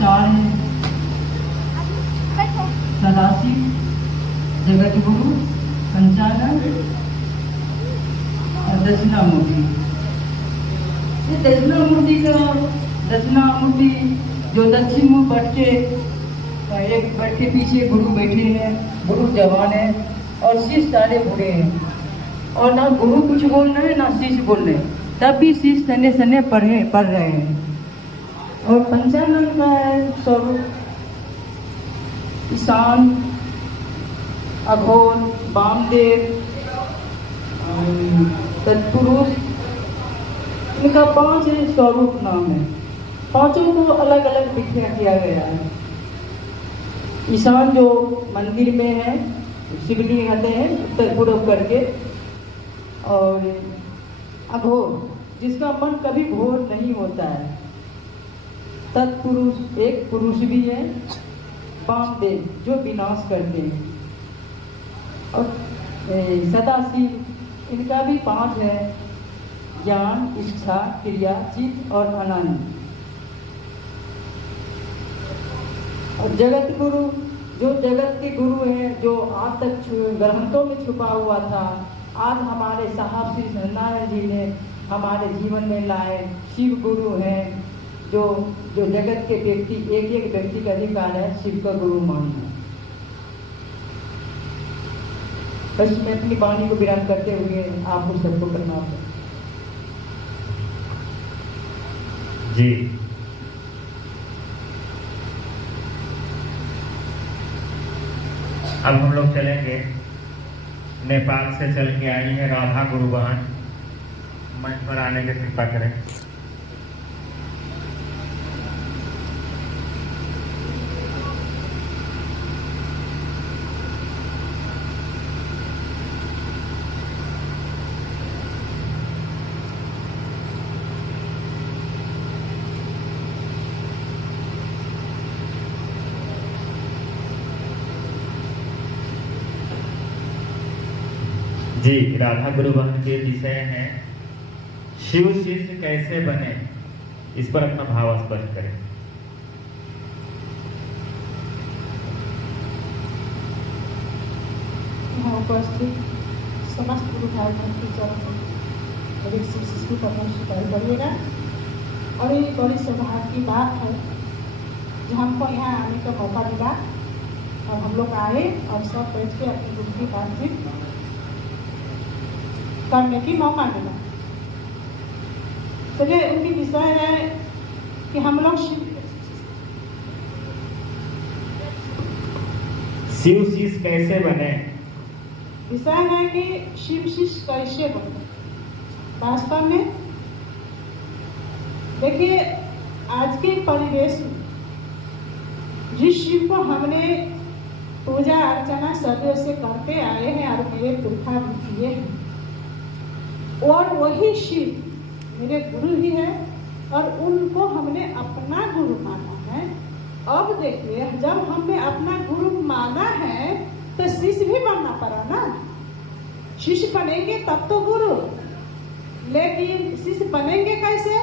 चार हैं, सदाशिव, जगत गुरु, पंचानन और दक्षिणामूर्ति। ये दक्षिणामूर्ति जो दक्षिण मुख बैठ के पीछे गुरु बैठे हैं, गुरु जवान है और शिष्य सारे बूढ़े हैं। और ना गुरु कुछ बोल रहे हैं ना शिष्य बोल रहे हैं, तब भी शिष्य सने सने पढ़ रहे हैं। और पंचानन का है स्वरूप ईशान, अघोर, वामदेव, तत्पुरुष, इनका 5 स्वरूप नाम है। पांचों को अलग अलग व्याख्या किया गया है। ईशान जो मंदिर में है, शिवलिंग कहते हैं उत्तर पूर्व करके, और अघोर जिसका मन कभी घोर नहीं होता है। तत्पुरुष एक पुरुष भी है, वामदेव जो विनाश करते हैं, और सदाशिव इनका भी 5 है, ज्ञान, इच्छा, क्रिया, चित्त और आनंद। और जगत गुरु जो जगत के गुरु हैं, जो आज तक ग्रंथों में छुपा हुआ था, आज हमारे साहब श्री सत्यनारायण जी ने हमारे जीवन में लाए शिव गुरु हैं, जो जगत के व्यक्ति एक व्यक्ति का अधिकार है शिव का गुरु मानना। बस मैं अपनी वाणी को विराम करते हुए आपको सबको प्रणाम करता हूं। जी, अब हम लोग चलेंगे। नेपाल से चल के आई है राधा गुरु बहन, मंच पर आने की कृपा करें। जी, राधा गुरु बहन के विषय हैं शिव शिष्य कैसे बने, इस पर अपना भाव स्पष्ट करें। यहाँ उपस्थित समस्त गुरु भाई बहन की चरण बड़ी शिष्य का स्वीकार करिएगा। और ये बड़ी सौभाग्य की बात है जो हमको यहाँ आने का मौका मिला, और हम लोग आए और सब बैठ के अपनी गुरु की बातचीत करने की मौका मिला। तो ये उनकी विषय है कि हम लोग शिव शिष्य कैसे बने। विषय है कि शिव शिष्य कैसे बने। वास्तव में देखिए, आज के परिवेश में जिस शिव को हमने पूजा अर्चना सदियों से करते आए हैं और मेरे पुरखा भी किए हैं, और वही शिव मेरे गुरु ही है और उनको हमने अपना गुरु माना है। अब देखिए, जब हमने अपना गुरु माना है तो शिष्य भी बनना पड़ा ना। शिष्य बनेंगे तब तो गुरु, लेकिन शिष्य बनेंगे कैसे?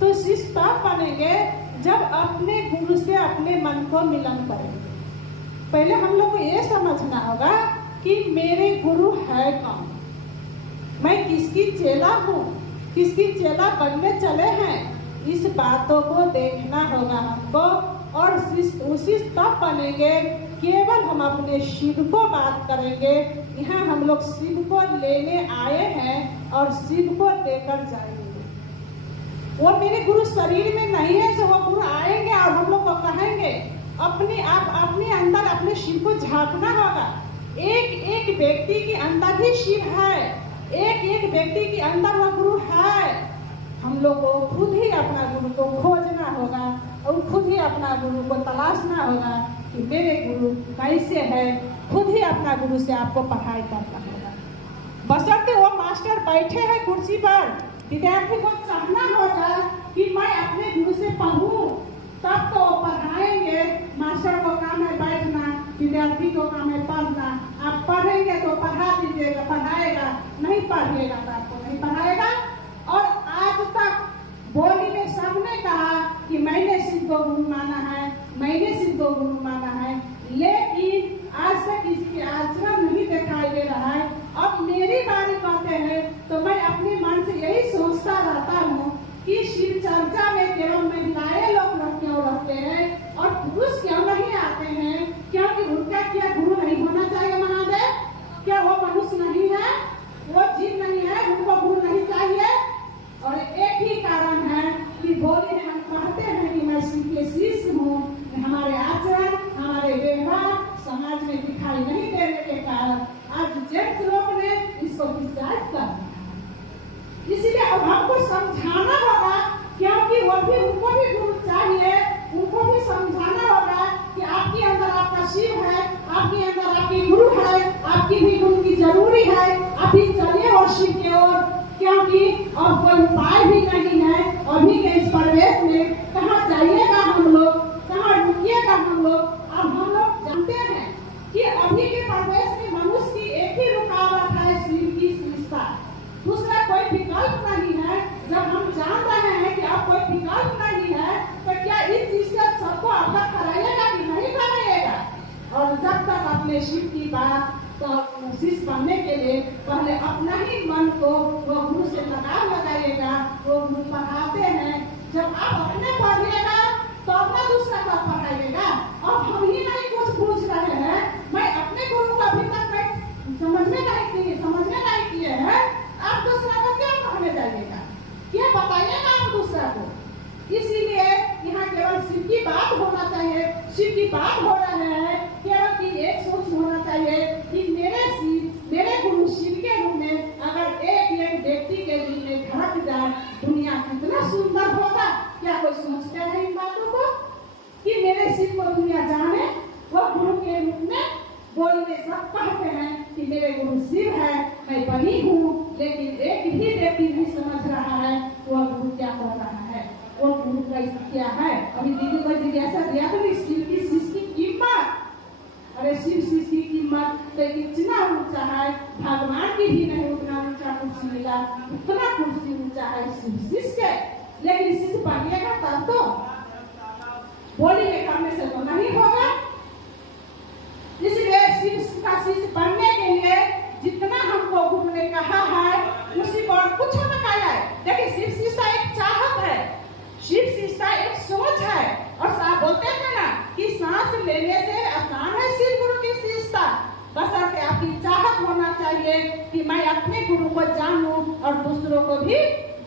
तो शिष्य तब बनेंगे जब अपने गुरु से अपने मन को मिलन करेंगे। पहले हम लोग को ये समझना होगा कि मेरे गुरु है कौन, मैं किसकी चेला हूँ, किसकी चेला बनने चले हैं। इस बातों को देखना होगा हमको, और उसी तब बनेंगे केवल हम अपने शिव को बात करेंगे। यहाँ हम लोग शिव को लेने आए हैं और शिव को देकर जाएंगे। वो मेरे गुरु शरीर में नहीं है, तो वो गुरु आएंगे और हम लोग को कहेंगे। अपने अंदर अपने शिव को झांकना होगा। एक एक व्यक्ति के अंदर ही शिव है, एक एक व्यक्ति के अंदर वह गुरु है। हम लोग को खुद ही अपना गुरु को खोजना होगा और खुद ही अपना गुरु को तलाशना होगा कि मेरे गुरु कैसे है। खुद ही अपना गुरु से आपको पढ़ाई करना होगा। बशर्ते वो मास्टर बैठे हैं कुर्सी पर, विद्यार्थी को चाहना होगा कि मैं अपने गुरु से पढ़ूं, तब तो वो पढ़ाएंगे। मास्टर को काम है बैठना, विद्यार्थी को काम है पढ़ना। आप पढ़ेंगे तो पढ़ा दीजिएगा, पढ़ाएगा, नहीं पढ़िएगा तो आपको नहीं पढ़ाएगा। और आज तक बोली में सबने कहा कि मैंने शिव को गुरु माना माना है, मैंने सिर्फ 2 गुरु माना है, लेकिन आज तक इसकी आचरण नहीं दिखाई दे रहा है। अब मेरी बारी कहते हैं तो मैं अपने मन से यही सोचता रहता हूँ कि शिव चर्चा में केवल महिलाएं लोग क्यों रखते हैं और पुरुष क्यों नहीं आते हैं? क्योंकि उनका क्या गुरु नहीं होना चाहिए महादेव? क्या वो मनुष्य नहीं है, वो जीव नहीं है, उनको गुरु नहीं चाहिए? और एक ही कारण है कि बोले हम कहते हैं कि मैं शिव के शिष्य हूँ, हमारे आचरण हमारे व्यवहार समाज में दिखाई नहीं देने के कारण आज जेंट्स लोग ने इसको डिस्चार्ज कर दिया। इसीलिए अब हमको समझाना होगा, क्योंकि वो भी उनको भी गुरु चाहिए, उनको भी समझाना होगा कि आपके अंदर आपका शिव है, आपके अंदर आपकी गुरु है, आपकी भी गुरु की जरूरी है। आप ही चलिए और शिव की ओर, क्योंकि अब कोई उपाय भी नहीं है। अभी के इस परिवेश में कहाँ जाइएगा हम लोग, कहाँ रुकिएगा हम लोग? अब हम लोग जानते हैं कि अभी के परिवेश में मनुष्य की एक ही रुकावट है, शिव की निष्ठा। दूसरा कोई विकल्प नहीं है। जब हम जान रहे हैं कि अब कोई विकल्प नहीं है, तो क्या इस चीज से सबको अवगत कराइएगा कि नहीं कराइएगा? और जब तक अपने शिव की बात तो शिष्य बनने के लिए पहले अपना ही मन को वो गुरु से लगाव लगाइएगा। वो गुरु पढ़ाते हैं, जब आप अपने पढ़िएगा तो अपना दूसरा को पढ़ाइएगा। अब हम ही नहीं कुछ पूछ रहे हैं, मैं अपने गुरु को अभी तक मैं समझने नहीं किए हैं, आप दूसरा को क्या पढ़ने जाइएगा? क्या बताइएगा आप दूसरा को? इसीलिए यहाँ केवल शिव की बात होना चाहिए। शिव की बात हो रहे हैं केवल कि एक सोच होना चाहिए कि मेरे गुरु शिव के रूप में अगर एक व्यक्ति के दिल में धड़क जाए, दुनिया कितना सुंदर होगा। क्या कोई सोचते हैं इन बातों को कि मेरे शिव को दुनिया जाने? वो गुरु के रूप में बोलने सब कहते हैं कि मेरे गुरु शिव है, मैं बनी हूँ, लेकिन एक ही व्यक्ति नहीं समझ रहा है वो गुरु क्या कर रहा है, वो गुरु का क्या है। अभी दीदी को जिज्ञासा दिया था कि शिव की शिष्य की कीमत, अरे शिव शिष्य की कीमत तो इतना ऊंचा है, भगवान की भी नहीं उतना ऊंचा कुर्सी मिला, उतना कुर्सी ऊंचा है शिव शिष्य। लेकिन शिष्य पढ़िएगा तब तो, बोलिए करने से तो नहीं होगा। इसलिए शिव का शिष्य बनने के लिए जितना हमको गुरु ने कहा है उसी को और कुछ न कहा है। देखिए शिव शिष्य एक चाहत है, शिव शिष्य एक सोच है। और साहब बोलते हैं ना कि सांस लेने से आसान है शिव गुरु की शिष्यता, बशर्ते आपकी चाहत होना चाहिए कि मैं अपने गुरु को जानूं और दूसरों को भी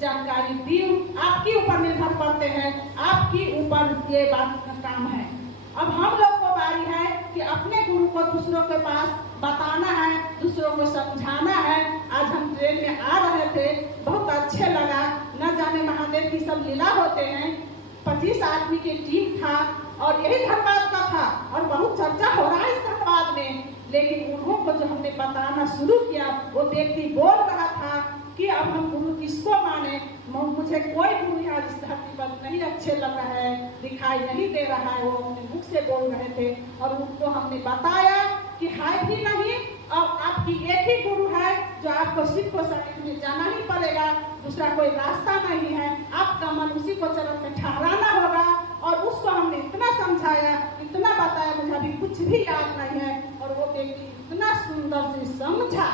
जानकारी दूं। आपके ऊपर निर्भर करते हैं, आपके ऊपर ये बात का काम है। अब हम लोग को बारी है कि अपने गुरु को दूसरों के पास बताना है, दूसरों को समझाना है। आज हम ट्रेन में आ रहे थे, बहुत अच्छे लगा। न जाने महादेव की सब लीला होते हैं। 25 आदमी की टीम था और यही धनबाद का था और बहुत चर्चा हो रहा है इस धनबाद में। लेकिन उन्हों को जो हमने बताना शुरू किया, वो व्यक्ति बोल रहा था कि अब हम गुरु किसको माने, मुझे कोई गुरु यहाँ इस धरती पर नहीं अच्छे लग रहा है, दिखाई नहीं दे रहा है। वो अपने मुख से बोल रहे थे और उनको हमने बताया कि है भी नहीं, अब आपकी एक ही गुरु है जो आपको शिव को शरीर में जाना ही पड़ेगा, दूसरा कोई रास्ता नहीं है। आपका मन उसी को चरण में ठहराना होगा। और उसको हमने इतना समझाया, इतना बताया, मुझे अभी कुछ भी याद नहीं है। और वो व्यक्ति इतना सुंदर से समझा,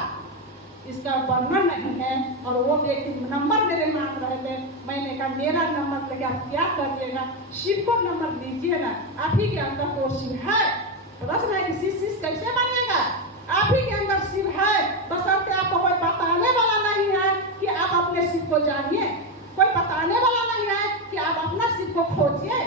इसका वर्णन नहीं है। और वो व्यक्ति नंबर मेरे मांग रहे थे, मैंने कहा मेरा नंबर लेके आप क्या करिएगा, शिव को नंबर लीजिए ना, आप ही के अंदर तो शिव है। प्रश्न है कि शिष्य कैसे बनेगा? आप ही के अंदर शिव है, बशर्ते आपको कोई बताने वाला नहीं है कि आप अपने शिव को जानिए, कोई बताने वाला नहीं है कि आप अपना शिव को खोजिए।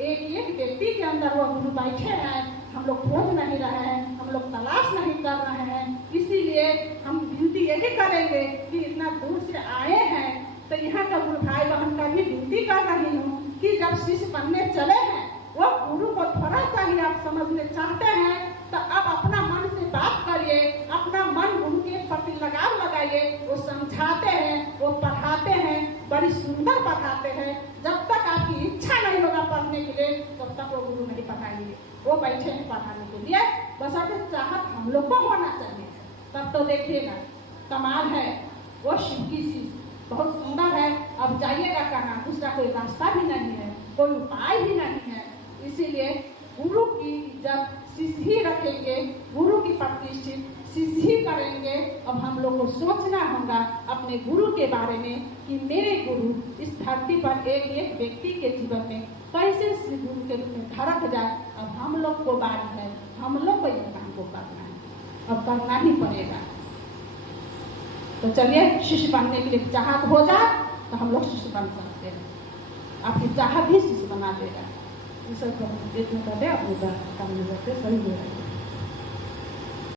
एक व्यक्ति के अंदर वो गुरु बैठे हैं, हम लोग खोज नहीं रहे हैं, हम लोग तलाश नहीं कर रहे हैं। इसीलिए हम विनती यही करेंगे कि इतना दूर से आए हैं तो यहाँ का गुरु भाई बहन का भी विनती कर रही हूँ कि जब शिष्य बनने चले हैं, वो गुरु को थोड़ा सा ही आप समझने चाहते हैं तो अब अपना मन से बात करिए, अपना मन गुरु के प्रति लगाव लगाइए। वो समझाते हैं, वो पढ़ाते हैं, बड़ी सुंदर पढ़ाते हैं। जब तक आपकी इच्छा नहीं होगा पढ़ने के लिए, तब तक वो गुरु नहीं पढ़ाएंगे। वो बैठे हैं पढ़ाने के लिए, बशर्ते चाहत हम लोग को होना चाहिए। तब तो देखिएगा कमाल है। वो शिव की चीज बहुत सुंदर है। अब जाइएगा कहाँ, दूसरा कोई रास्ता भी नहीं है, कोई उपाय भी नहीं है। हम लोग को सोचना होगा अपने गुरु के बारे में कि मेरे गुरु इस धरती पर एक एक व्यक्ति के जीवन में कैसे श्री गुरु के रूप में धड़क जाए। अब हम लोग को बारी है, हम लोग को ये काम को करना है, अब करना ही पड़ेगा। तो चलिए, शिष्य बनने के लिए चाहत हो जाए तो हम लोग शिष्य बन सकते हैं। आपकी चाहत ही शिष्य बना देगा। इस सब इतना कर दे, अपने काम में करते सही हो जाएगा।